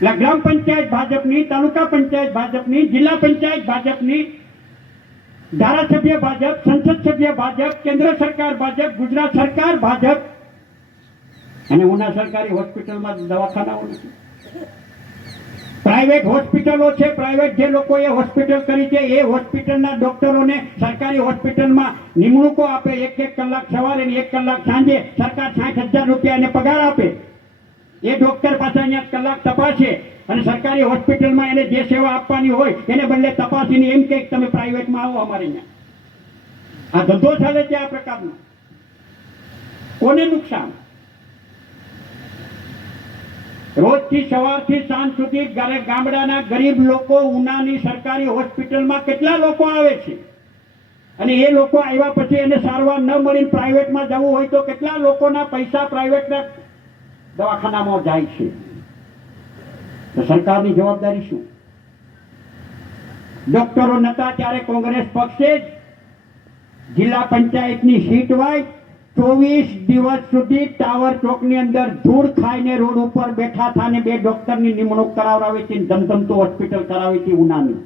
એટલે ગ્રામ પંચાયત ભાજપની, તાલુકા પંચાયત ભાજપની, જિલ્લા પંચાયત ભાજપની, ધારાસભ્ય ભાજપ, સંસદ સભ્ય ભાજપ, કેન્દ્ર સરકાર ભાજપ, ગુજરાત સરકાર ભાજપ અને ઉના સરકારી હોસ્પિટલમાં દવાખાનાઓ નથી. પ્રાઇવેટ હોસ્પિટલો છે, પ્રાઇવેટ જે લોકોએ હોસ્પિટલ કરી છે, એ હોસ્પિટલના ડોક્ટરોને સરકારી હોસ્પિટલમાં નિમણૂકો આપે એક એક કલાક સવારે એક કલાક સાંજે સરકાર સાઠ હજાર રૂપિયા એને પગાર આપે. એ ડોક્ટર પાસે અહીંયા કલાક તપાસે અને સરકારી હોસ્પિટલમાં એને જે સેવા આપવાની હોય એને બદલે તપાસીને એમ કે તમે પ્રાઇવેટમાં આવો અમારે અહીંયા. આ ધંધો ચાલે છે આ પ્રકારનો. કોને નુકસાન? રોજથી સવારથી સાંજ સુધી ગામડાના ગરીબ લોકો, ઉનાની સરકારી હોસ્પિટલમાં કેટલા લોકો આવે છે? અને એ લોકો આવ્યા પછી એને સારવાર ન મળીને પ્રાઇવેટમાં જવું હોય તો કેટલા લોકોના પૈસા પ્રાઇવેટના દવાખાનામાં જાય છે. તો સરકારની જવાબદારી શું? ડોક્ટરો નતા ત્યારે કોંગ્રેસ પક્ષે જ જિલ્લા પંચાયતની સીટ વાય ચોવીસ દિવસ સુધી ટાવર ચોકની અંદર ધૂળ ખાઈને રોડ ઉપર બેઠા હતા ને બે ડોક્ટરની નિમણૂક કરાવડાવી હતી ધમધમતું હોસ્પિટલ કરાવી હતી ઉનાની.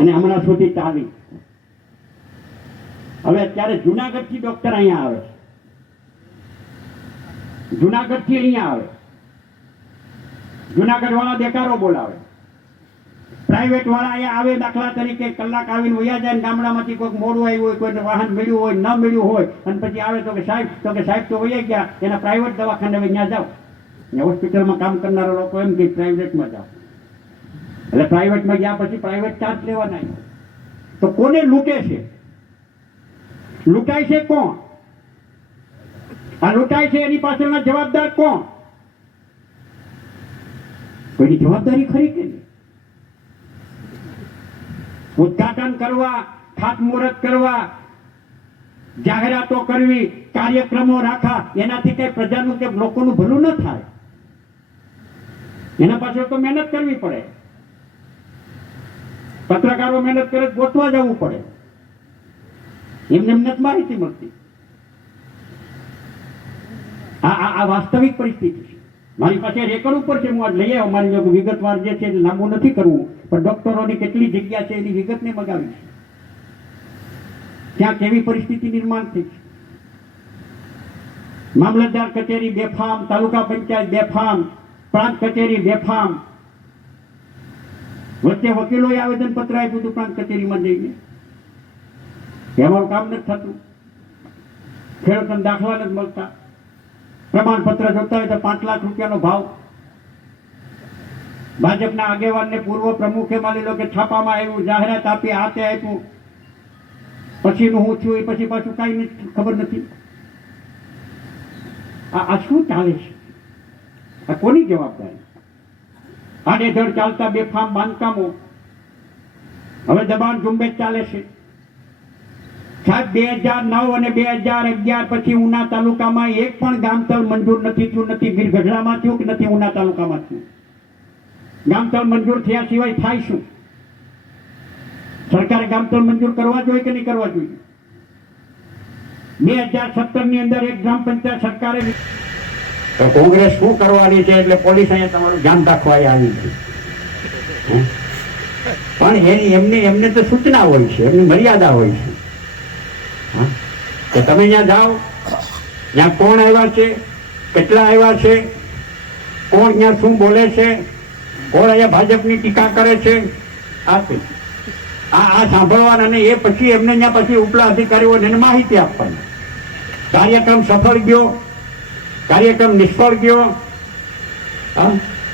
અને હમણાં સુધી ચાલી હવે અત્યારે જુનાગઢથી ડોક્ટર અહીંયા આવે છે. જુનાગઢથી અહીંયા આવે. જુનાગઢ વાળા દેકારો બોલાવે. પ્રાઇવેટ વાળા અહીંયા આવે દાખલા તરીકે કલાક આવીને વયા જાય ગામડામાંથી કોઈક મોડું આવ્યું હોય, કોઈને વાહન મળ્યું હોય, ન મળ્યું હોય, અને પછી આવે તો કે સાહેબ, તો કે સાહેબ તો વયા ગયા, એના પ્રાઇવેટ દવાખાને હવે ત્યાં જાઓ. ને હોસ્પિટલમાં કામ કરનારા લોકો એમ કે પ્રાઇવેટમાં જાઓ. એટલે પ્રાઇવેટમાં ગયા પછી પ્રાઇવેટ ચાર્જ લેવાના તો કોને લૂંટે છે? લૂંટાય છે કોણ? આ લૂંટાય છે, એની પાછળના જવાબદાર કોણ? કોઈની જવાબદારી ખરી કે નહીં? ઉદઘાટન કરવા ખાતમુહૂર્ત કરવા, જાહેરાતો કરવી, કાર્યક્રમો રાખા એનાથી કઈ પ્રજાનું કે લોકોનું ભલું ન થાય. એના પાછળ તો મહેનત કરવી પડે. પત્રકારો મહેનત કરે ગોઠવા જવું પડે. એમને એમને માહિતી મળતી. આ આ આ વાસ્તવિક પરિસ્થિતિ છે. મારી પાસે રેકર્ડ ઉપર છે, હું આજ લઈ આવ્યો. મારી જોડે વિગતવાર જે છે, એ લાંબુ નથી કરવું. પણ ડોક્ટરોની કેટલી જગ્યા છે, એની વિગતને મગાવી છે. ત્યાં કેવી પરિસ્થિતિ નિર્માણ થઈ છે? મામલતદાર કચેરી બેફામ, તાલુકા પંચાયત બેફામ, પ્રાંત કચેરી બેફામ. વચ્ચે વકીલોએ આવેદન પત્ર આપ્યું હતું પ્રાંત કચેરીમાં જઈને. કે અમારું કામ નથી થતું. ખેડૂતોને દાખલા નથી મળતા. પ્રમાણપત્ર જોતા હોય તો પાંચ લાખ રૂપિયાનો ભાવ. ભાજપના આગેવાનને પૂર્વ પ્રમુખે માની લો કે છાપામાં આવ્યું, જાહેરાત આપી આ તે આપ્યું. પછીનું હું છું એ પછી પાછું કાંઈ ખબર નથી. આ આ શું ચાલે છે? આ કોની જવાબદારી? આડેધડ ચાલતા બેફામ બાંધકામો. હવે દબાણ ઝુંબેશ ચાલે છે. સાહેબ, બે હજાર નવ અને બે હજાર અગિયાર પછી ઉના તાલુકામાં એક પણ ગામતળ મંજૂર નથી થયું, નથી ગીર ગઢડામાં થયું કે નથી ઉના તાલુકામાં થયું? ગામતળ મંજૂર થયા સિવાય થાય શું? સરકારે ગામતળ મંજૂર કરવા જોઈએ કે નહીં કરવા જોઈએ? બે હજાર સત્તરની અંદર એક ગ્રામ પંચાયત સરકારે કોંગ્રેસ શું કરવાની છે એટલે પોલીસ અહીંયા તમારું ધ્યાન રાખવા આવી છે પણ એની એમને એમને તો સૂચના હોય છે, એમની મર્યાદા હોય છે. કે તમે ત્યાં જાઓ ત્યાં કોણ આવ્યા છે, કેટલા આવ્યા છે, કોણ ત્યાં શું બોલે છે, કોણ અહીંયા ભાજપની ટીકા કરે છે, આ તે. આ આ સાંભળવાના અને એ પછી એમને ત્યાં પછી ઉપલા અધિકારીઓને એને માહિતી આપવાની કાર્યક્રમ સફળ ગયો, કાર્યક્રમ નિષ્ફળ ગયો?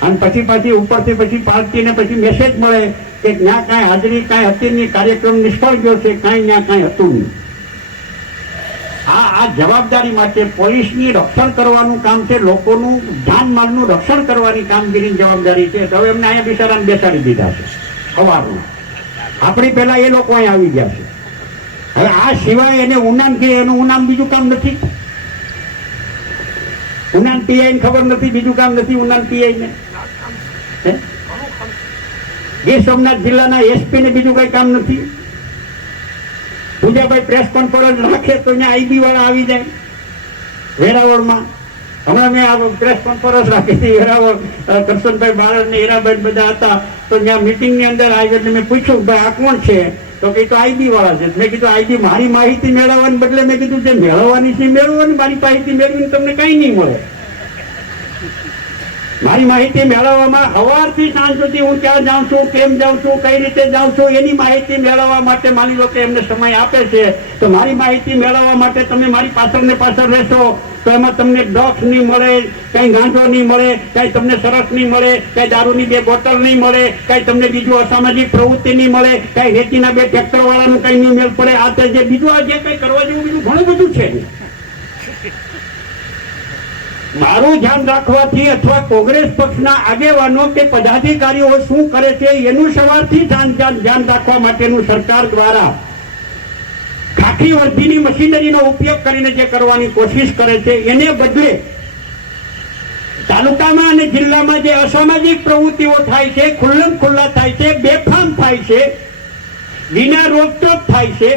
અને પછી પછી ઉપરથી પછી પાર્ટીને પછી મેસેજ મળે કે ત્યાં કાંઈ હાજરી કાંઈ હતી નહીં, કાર્યક્રમ નિષ્ફળ ગયો છે, કાંઈ ત્યાં કાંઈ હતું નહીં આ જવાબદારી માટે પોલીસની રક્ષણ કરવાનું કામ છે, લોકોનું જાનમાલનું રક્ષણ કરવાની કામગીરીની જવાબદારી છે. તો હવે એમને અહીંયા બિચારાને બેસાડી દીધા છે, સવારમાં. આપણી પહેલાં એ લોકો અહીંયા આવી ગયા છે. હવે આ સિવાય એને ઉનામ કે એનું ઉનામ બીજું કામ નથી? ઉનાન પીઆઈને ખબર નથી, બીજું કામ નથી ઉનાન પીઆઈને? હે? ગીર સોમનાથ જિલ્લાના એસપીને બીજું કંઈ કામ નથી? પૂજાભાઈ પ્રેસ કોન્ફરન્સ રાખે તો અહીંયા આઈબી વાળા આવી જાય. વેરાવળમાં. હમણાં મેં આ પ્રેસ કોન્ફરન્સ રાખી હતી, વેરાવળ કરશનભાઈ બારડ ને હીરાબેન બધા હતા. તો ત્યાં મિટિંગની અંદર આવી એટલે મેં પૂછ્યું ભાઈ, આ કોણ છે? તો કે આઈબી વાળા છે. મેં કીધું આઈડી મારી માહિતી મેળવવાની બદલે મેં કીધું, જે મેળવવાની છે મેળવવાની, મારી માહિતી મેળવીને તમને કઈ નહીં મળે. મારી માહિતી મેળવવામાં સવારથી સાંજ સુધી હું ક્યાં જાઉં છું, કેમ જાઉં છું, કઈ રીતે જાઉં છું, એની માહિતી મેળવવા માટે માની લો કે એમને સમય આપે છે. તો મારી માહિતી મેળવવા માટે તમે મારી પાછળ ને પાછળ રહેશો. તો એમાં તમને ડોક્સ નહીં મળે, કઈ ગાંઠો નહીં મળે, કઈ તમને સરસ નહીં મળે, કઈ દારૂની બે બોટલ નહીં મળે, કઈ તમને બીજું અસામાજિક પ્રવૃત્તિ નહીં મળે, કઈ રેતીના બે ટ્રેક્ટર વાળાનું કઈ નહીં મેળ પડે. આ જે બીજું આ જે કઈ કરવા જેવું બીજું ઘણું બધું છે. મારું ધ્યાન રાખવાથી અથવા કોંગ્રેસ પક્ષના આગેવાનો કે પદાધિકારીઓ શું કરે છે એનું સવારથી ધ્યાન રાખવા માટેનું સરકાર દ્વારા ખાખી વર્ધીની મશીનરીનો ઉપયોગ કરીને જે કરવાની કોશિશ કરે છે, એને બદલે તાલુકામાં અને જિલ્લામાં જે અસામાજિક પ્રવૃત્તિઓ થાય છે, ખુલ્લમ ખુલ્લા થાય છે, બેફામ થાય છે, વિના રોકટોક થાય છે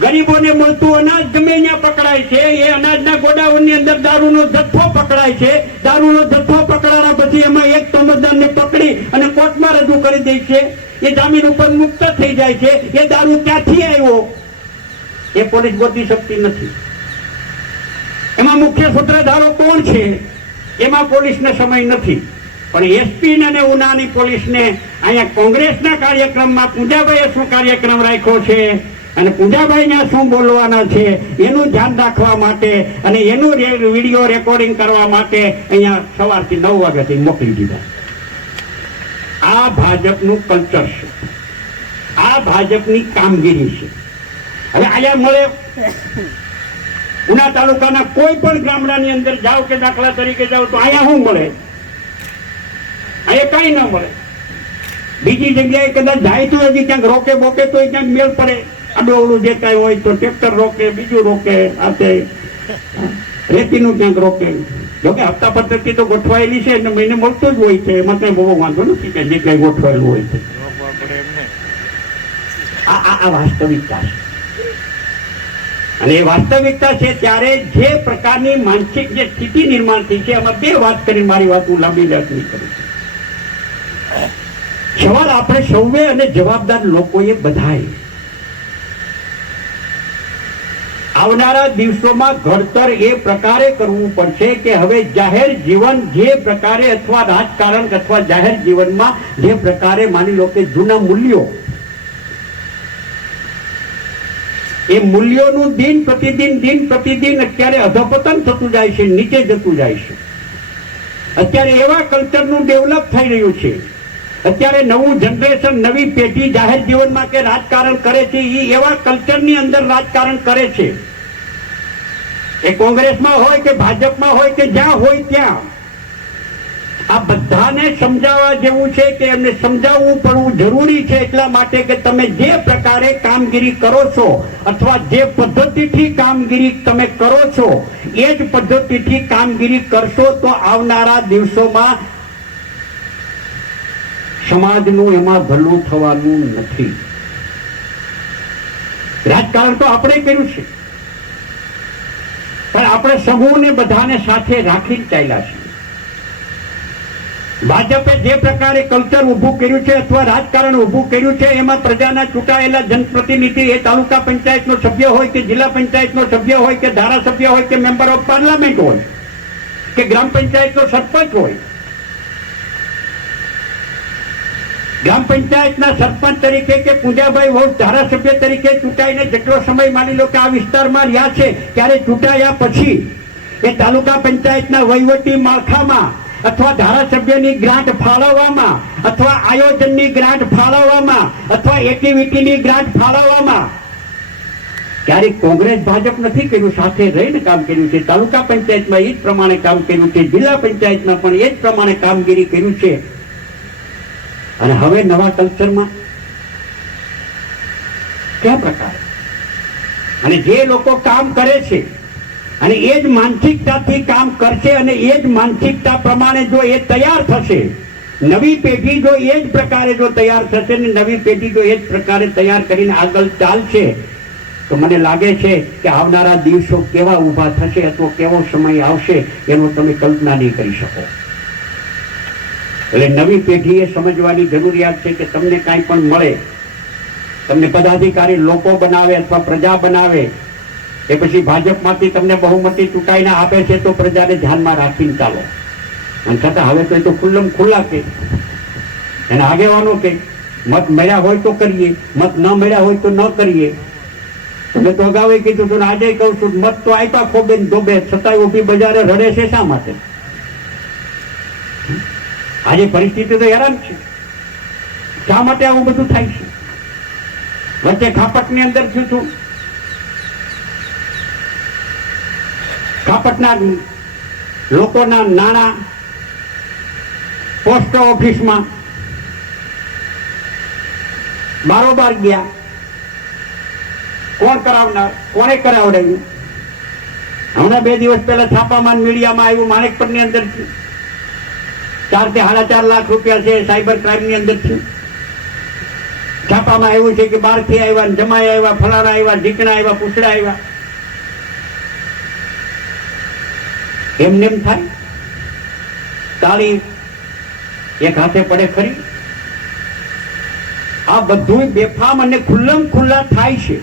ગરીબોને મળતું અનાજ ગમે ત્યાં પકડાય છે. એ અનાજના ગોડાઉનની અંદર દારૂનો જથ્થો પકડાય છે. દારૂનો જથ્થો પકડાયા પછી એમાં એક સમજદારને પકડી અને કોર્ટમાં રજૂ કરી દે છે. એ જામીન ઉપર મુક્ત થઈ જાય છે. એ દારૂ ક્યાંથી આવ્યો? એ પોલીસ ગોતી શકતી નથી. એમાં મુખ્ય સૂત્રધારો કોણ છે? એમાં પોલીસને સમય નથી. પણ એસપી અને ઉનાની પોલીસને અહીંયા કોંગ્રેસના કાર્યક્રમમાં પૂજાભાઈએ શું કાર્યક્રમ રાખ્યો છે? અને પૂજાભાઈને શું બોલવાના છે, એનું ધ્યાન રાખવા માટે અને એનું વીડિયો રેકોર્ડિંગ કરવા માટે અહીંયા સવારથી નવ વાગ્યાથી મોકલી દીધા. આ ભાજપનું કલ્ચર છે. આ ભાજપની કામગીરી છે. હવે અહીંયા મળે. ઉના તાલુકાના કોઈ પણ ગામડાની અંદર જાઓ કે દાખલા તરીકે જાઓ તો અહીંયા શું મળે? અહીંયા કઈ ન મળે. બીજી જગ્યાએ કદાચ જાય તો હજી ક્યાંક રોકે બોકે તો ક્યાંક મેળ પડે. આડોવડું જે કાંઈ હોય તો ટ્રેક્ટર રોકે, બીજું રોકે, આ તે રેતીનું ક્યાંક રોકે. જોકે હપ્તા પદ્ધતિ તો ગોઠવાયેલી છે એટલે મહિને મળતું જ હોય છે, એમાં કઈ બહુ વાંધો નથી કે જે કઈ ગોઠવાયેલું હોય છે. આ વાસ્તવિકતા છે. અને એ વાસ્તવિકતા છે ત્યારે જે પ્રકારની માનસિક જે સ્થિતિ નિર્માણ થઈ છે, એમાં બે વાત કરીને મારી વાત હું લાંબી વાત નહીં કરું સવાલ આપણે સૌએ અને જવાબદાર લોકોએ બધાએ આવનારા દિવસોમાં ઘડતર એ પ્રકારે કરવું પડશે કે હવે જાહેર જીવન જે પ્રકારે અથવા રાજકારણ અથવા જાહેર જીવનમાં જે પ્રકારે માની લો કે જૂના મૂલ્યો, એ મૂલ્યોનું દિન પ્રતિદિન દિન પ્રતિદિન અત્યારે અધપતન થતું જાય છે, નીચે જતું જાય છે. અત્યારે એવા કલ્ચરનું ડેવલપ થઈ રહ્યું છે. અત્યારે નવું જનરેશન નવી પેઢી જાહેર જીવનમાં કે રાજકારણ કરે છે એ એવા કલ્ચરની અંદર રાજકારણ કરે છે. એ કોંગ્રેસમાં હોય કે ભાજપમાં હોય કે જ્યાં હોય ત્યાં. આ બધાને સમજાવવા જેવું છે કે એમને સમજાવવું પડવું જરૂરી છે એટલા માટે કે તમે જે પ્રકારે કામગીરી કરો છો અથવા જે પદ્ધતિથી કામગીરી તમે કરો છો, એ જ પદ્ધતિથી કામગીરી કરશો તો આવનારા દિવસોમાં સમાજનું એમાં ભલું થવાનું નથી. રાજકારણ તો આપણે કર્યું છે. પણ આપણે સમૂહને બધાને સાથે રાખીને ચાલ્યા છીએ. ભાજપે જે પ્રકારે કલ્ચર ઊભું કર્યું છે અથવા રાજકારણ ઊભું કર્યું છે, એમાં પ્રજાના ચૂંટાયેલા જનપ્રતિનિધિ એ તાલુકા પંચાયતનો સભ્ય હોય કે જિલ્લા પંચાયતનો સભ્ય હોય કે ધારાસભ્ય હોય કે મેમ્બર ઓફ પાર્લામેન્ટ હોય કે ગ્રામ પંચાયતનો સરપંચ હોય ગ્રામ પંચાયતના સરપંચ તરીકે કે પૂજાભાઈ વોટ ધારાસભ્ય તરીકે ચૂંટાઈને જેટલો સમય માની લો કે આ વિસ્તારમાં રહ્યા છે, ત્યારે ચૂંટાયા પછી એ તાલુકા પંચાયતના વહીવટી માળખામાં અથવા ધારાસભ્યની ગ્રાન્ટ ફાળવવામાં અથવા આયોજનની ગ્રાન્ટ ફાળવવામાં અથવા એક્ટિવિટીની ગ્રાન્ટ ફાળવવામાં ક્યારેક કોંગ્રેસ ભાજપ નથી કર્યું, સાથે રહીને કામ કર્યું છે. તાલુકા પંચાયતમાં એ જ પ્રમાણે કામ કર્યું છે. જિલ્લા પંચાયતમાં પણ એ જ પ્રમાણે કામગીરી કર્યું છે. અને હવે નવા કલ્ચરમાં કયા પ્રકાર? અને જે લોકો કામ કરે છે, અને એ જ માનસિકતાથી કામ કરશે અને એ જ માનસિકતા પ્રમાણે જો એ તૈયાર થશે, નવી પેઢી જો એ જ પ્રકારે જો તૈયાર થશે ને નવી પેઢી જો એ જ પ્રકારે તૈયાર કરીને આગળ ચાલશે, તો મને લાગે છે કે આવનારા દિવસો કેવા ઊભા થશે અથવા કેવો સમય આવશે, એનો તમે કલ્પના નહીં કરી શકો. એટલે નવી પેઢીએ સમજવાની જરૂરિયાત છે કે તમને કાંઈ પણ મળે, તમને પદાધિકારી લોકો બનાવે અથવા પ્રજા બનાવે, એ પછી ભાજપમાંથી તમને બહુમતી ચૂંટાઈને આપે છે તો પ્રજાને ધ્યાનમાં રાખીને ચાલો. અને છતાં હવે તો એ તો ખુલ્લમ ખુલ્લા કે એને આગેવાનો કે મત મળ્યા હોય તો કરીએ, મત ન મળ્યા હોય તો ન કરીએ. મેં તો અગાઉ કીધું હતું આજે કહું છું, મત તો આપ્યા ખોબે ને ધોબે છતાંય ઊભી બજારે રડે છે શા માટે? આજે પરિસ્થિતિ તો હેરાન છે. શા માટે આવું બધું થાય છે? વચ્ચે ખાપટની અંદર થયું છું. ખાપટના લોકોના નાણા પોસ્ટ ઓફિસમાં બારોબાર ગયા. કોણ કરાવનાર? કોણે કરાવડાવ્યું? હમણાં બે દિવસ પહેલા છાપામાં મીડિયામાં આવ્યું, માણેકપરની અંદર ચારથી સાડા ચાર લાખ રૂપિયા છે સાયબર ક્રાઇમની અંદર થયું છાપામાં આવ્યું છે કે બહારથી આવ્યા જમાઈ આવ્યા, ફલાણા આવ્યા, ઢીકણા આવ્યા, પૂછડા આવ્યા. એમ થાય. તાળી એક હાથે પડે ખરી. આ બધું બેફામ અને ખુલ્લમ ખુલ્લા થાય છે.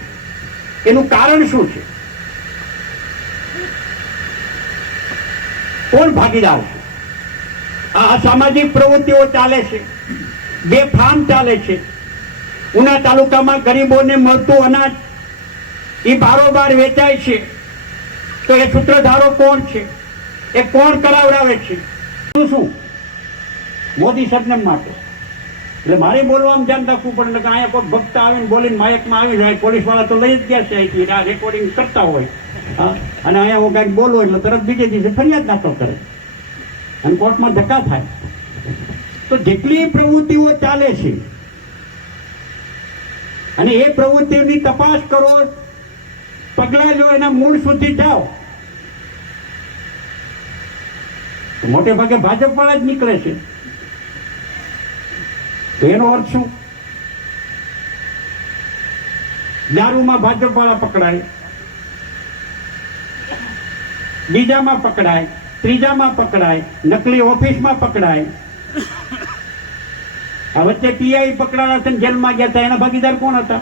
એનું કારણ શું છે? કોણ ભાગીદાર છે? અસામાજિક પ્રવૃત્તિઓ ચાલે છે. બેફામ ચાલે છે. ઉના તાલુકામાં ગરીબોને મળતું અનાજ એ બારોબાર વેચાય છે. તો એ સૂત્રધારો કોણ છે? એ કોણ કરાવડાવે છે? શું? મોદી સરનેમ માટે. એટલે મારે બોલવામાં ધ્યાન રાખવું પડે કે અહીંયા કોઈ ભક્ત આવીને બોલીને માયકમાં આવી જાય પોલીસવાળા તો લઈ જ ગયા છે અહીંથી આ રેકોર્ડિંગ કરતા હોય. હા? અને અહીંયા હું કાંઈક બોલું એટલે તરત બીજે દિવસે ફરિયાદ દાખલ કરે. અને કોર્ટમાં ધક્કા થાય. તો જેટલી પ્રવૃત્તિઓ ચાલે છે, અને એ પ્રવૃત્તિઓની તપાસ કરો, પગલાં લો, એના મૂળ સુધી જાઓ. મોટે ભાગે ભાજપ વાળા જ નીકળે છે. તો એનો અર્થ શું? દારૂમાં ભાજપ વાળા પકડાય, બીજામાં પકડાય ત્રીજામાં પકડાય, નકલી ઓફિસમાં પકડાય. આ વચ્ચે પીઆઈ પકડાયા હતા જેલમાં ગયા હતા, એના ભાગીદાર કોણ હતા?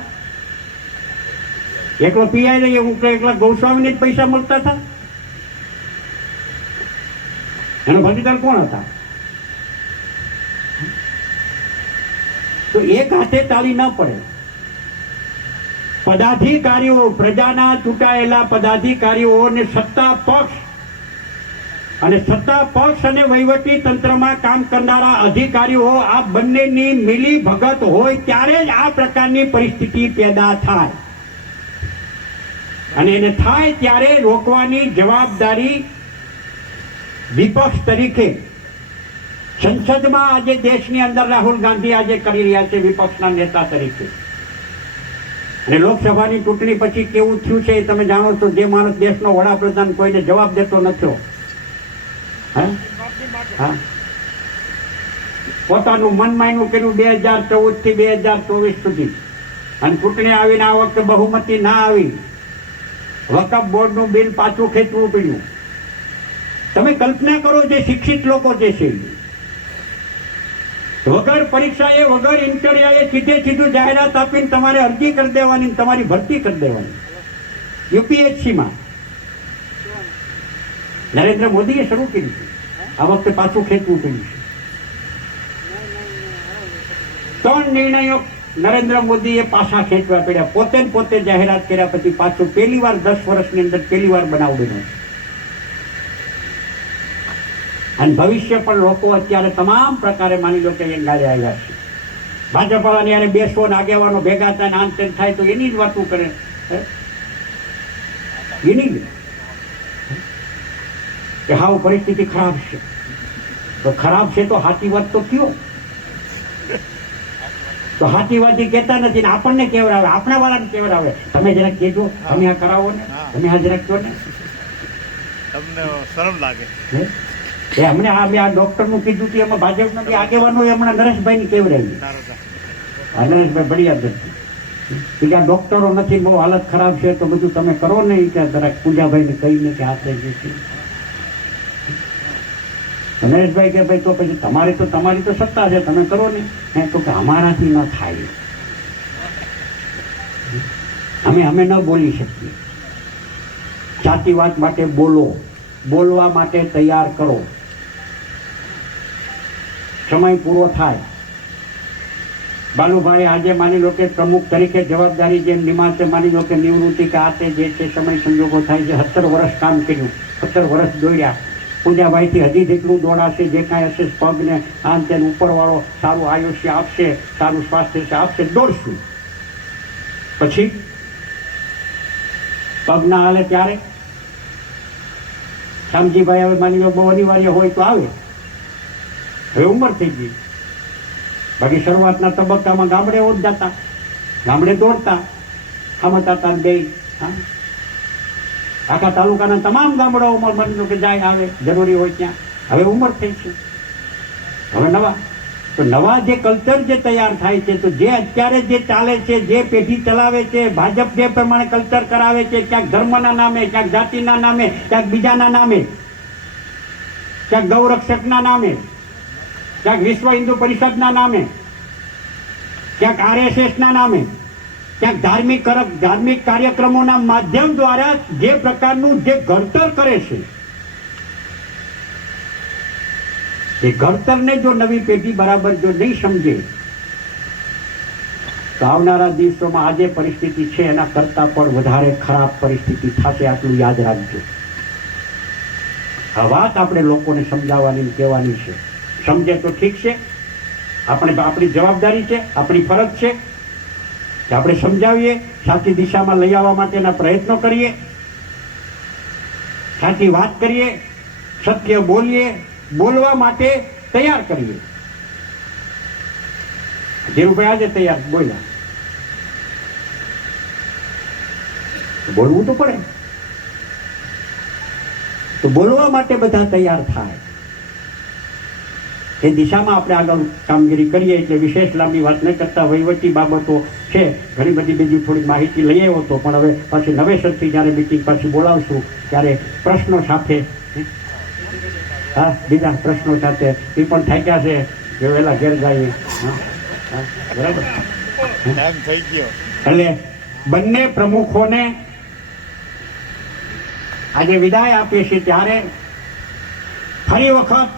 એકલો પીઆઈ નહીં એવું એકલા ગૌસ્વામીને જ પૈસા મળતા હતા? એના ભાગીદાર કોણ હતા? તો એક હાથે તાળી ના પડે. પદાધિકારીઓ પ્રજાના ચૂંટાયેલા પદાધિકારીઓને સત્તા પક્ષ અને સત્તા પક્ષ અને વહીવટી તંત્રમાં કામ કરનારા અધિકારીઓ, આ બંનેની મિલી ભગત હોય ત્યારે જ આ પ્રકારની પરિસ્થિતિ પેદા થાય. અને એને થાય ત્યારે રોકવાની જવાબદારી વિપક્ષ તરીકે. સંસદમાં આજે દેશની અંદર રાહુલ ગાંધી આજે કરી રહ્યા છે વિપક્ષના નેતા તરીકે. અને લોકસભાની ચૂંટણી પછી કેવું થયું છે એ તમે જાણો છો, જે માણસ દેશનો વડાપ્રધાન કોઈને જવાબ દેતો નથો. હા? પોતાનું મનમાયનું કર્યું બે હજાર ચૌદથી બે હજાર ચોવીસ સુધી. અને ચૂંટણી આવીને આ વખતે બહુમતી ના આવી. વકફ બોર્ડનું બિલ પાછું ખેંચવું પડ્યું. તમે કલ્પના કરો જે શિક્ષિત લોકો જે છે. વગર પરીક્ષાએ, વગર ઇન્ટરવ્યુએ સીધે સીધું જાહેરાત આપીને તમારે અરજી કરી દેવાની તમારી ભરતી કરી દેવાની. યુપીએસસીમાં. નરેન્દ્ર મોદીએ શરૂ કર્યું છે. આ વખતે પાછું ખેંચવું પડ્યું છે. ત્રણ નિર્ણયો નરેન્દ્ર મોદીએ પાછા ખેંચવા પડ્યા. પોતે પોતે જાહેરાત કર્યા પછી પાછું પહેલી વાર દસ વર્ષની અંદર પહેલી વાર બનાવ બન્યો અને ભવિષ્ય પણ લોકો અત્યારે તમામ પ્રકારે માની લો કે એ આવ્યા છે. ભાજપ યારે બેસો ને આગેવાનો ભેગા થાય ને આમ તેમ થાય તો એની જ વાતો કરે? એની જ. કે હાવ પરિસ્થિતિ ખરાબ છે. તો ખરાબ છે તો સાચી વાત તો કયો? તો સાચી વાત કહેતા નથી ને આપણને કેવડાવે આપણા વાળાને કેવડાવે તમે જરાક કહેજો તમે આ કરાવો ને તમે આ જરાક કહો ને. તમને શરમ લાગે. એ હમણાં આ મેં આ ડોક્ટરનું કીધું હતું એમાં ભાજપના બે આગેવાનો હોય હમણાં નરેશભાઈ ની કેવડાવી નરેશભાઈ બળિયા દર્દી બીજા ડોક્ટરો નથી બહુ હાલત ખરાબ છે તો બધું તમે કરો નહીં કે જરાક પૂજાભાઈને કહીને કે આ થઈ છે નરેશભાઈ કે ભાઈ, તો પછી તમારી તો તમારી તો સત્તા છે, તમે કરો ને. હે તો કે અમારાથી ન થાય. અમે અમે ન બોલી શકીએ. વાત માટે બોલો. બોલવા માટે તૈયાર કરો. સમય પૂરો થાય. બાલુભાઈ આજે માની લો કે પ્રમુખ તરીકે જવાબદારી જેમ નિમાશે માની લો કે નિવૃત્તિ કે આ તે જે છે, સમય સંજોગો થાય છે. સત્તર વર્ષ કામ કર્યું. સત્તર વર્ષ દોડ્યા. પૂજાભાઈથી હજી જેટલું દોડાશે, જે કાંઈ હશે, પગને આમ તેને ઉપરવાળો સારું આયુષ્ય આપશે, સારું સ્વાસ્થ્ય આપશે, દોડશું. પછી? પગ ના હાલે ત્યારે? શામજીભાઈ હવે માની લો બહુ અનિવાર્ય હોય તો આવે. હવે ઉંમર થઈ ગઈ. બાકી શરૂઆતના તબક્કામાં ગામડે ઓજ જતા. ગામડે દોડતા. ખામતા હતા બે હા? આખા તાલુકાના તમામ ગામડાઓમાં લો કે જાય આવે, જરૂરી હોય ત્યાં. હવે ઉંમર થઈ છે. હવે નવા. તો નવા જે કલ્ચર જે તૈયાર થાય છે, તો જે અત્યારે જે ચાલે છે, જે પેઢી ચલાવે છે, ભાજપ જે પ્રમાણે કલ્ચર કરાવે છે, ક્યાંક ધર્મના નામે, ક્યાંક જાતિના નામે, ક્યાંક બીજાના નામે, ક્યાંક ગૌરક્ષકના નામે, ક્યાંક વિશ્વ હિન્દુ પરિષદના નામે, ક્યાંક આરએસએસના નામે ક્યાંક ધાર્મિક ધાર્મિક કાર્યક્રમોના માધ્યમ દ્વારા જે પ્રકારનું જે ઘડતર કરે છે, એ ઘડતરને જો નવી પેઢી બરાબર જો નહીં સમજે, તો આવનારા દિવસોમાં આજે પરિસ્થિતિ છે, એના કરતાં પણ વધારે ખરાબ પરિસ્થિતિ થશે, આટલું યાદ રાખજો. આ વાત આપણે લોકોને સમજાવવાની કહેવાની છે. સમજે તો ઠીક છે. આપણે આપણી જવાબદારી છે, આપણી ફરજ છે. કે આપણે સમજાવીએ, સાચી દિશામાં લઈ આવવા માટેના પ્રયત્નો કરીએ, સાચી વાત કરીએ, સત્ય બોલીએ, બોલવા માટે તૈયાર કરીએ. ધીરુભાઈ આજે તૈયાર બોલ્યા. બોલવું તો પડે. તો બોલવા માટે બધા તૈયાર થાય. એ દિશામાં આપણે આગળ કામગીરી કરીએ એટલે વિશેષ લાંબી વાત ન કરતા વહીવટી બાબતો છે. ઘણી બધી બીજી થોડી માહિતી લઈ આવ્યો હતો પણ હવે પાછી નવેસરથી જ્યારે મિટિંગ પાછી બોલાવશું ત્યારે પ્રશ્નો સાથે હા બીજા પ્રશ્નો સાથે એ પણ થાક્યા છે. કે વહેલા ઘેર જઈએ હા, બરાબર. થઈ ગયો. એટલે બંને પ્રમુખોને આજે વિદાય આપીએ છીએ. ત્યારે ફરી વખત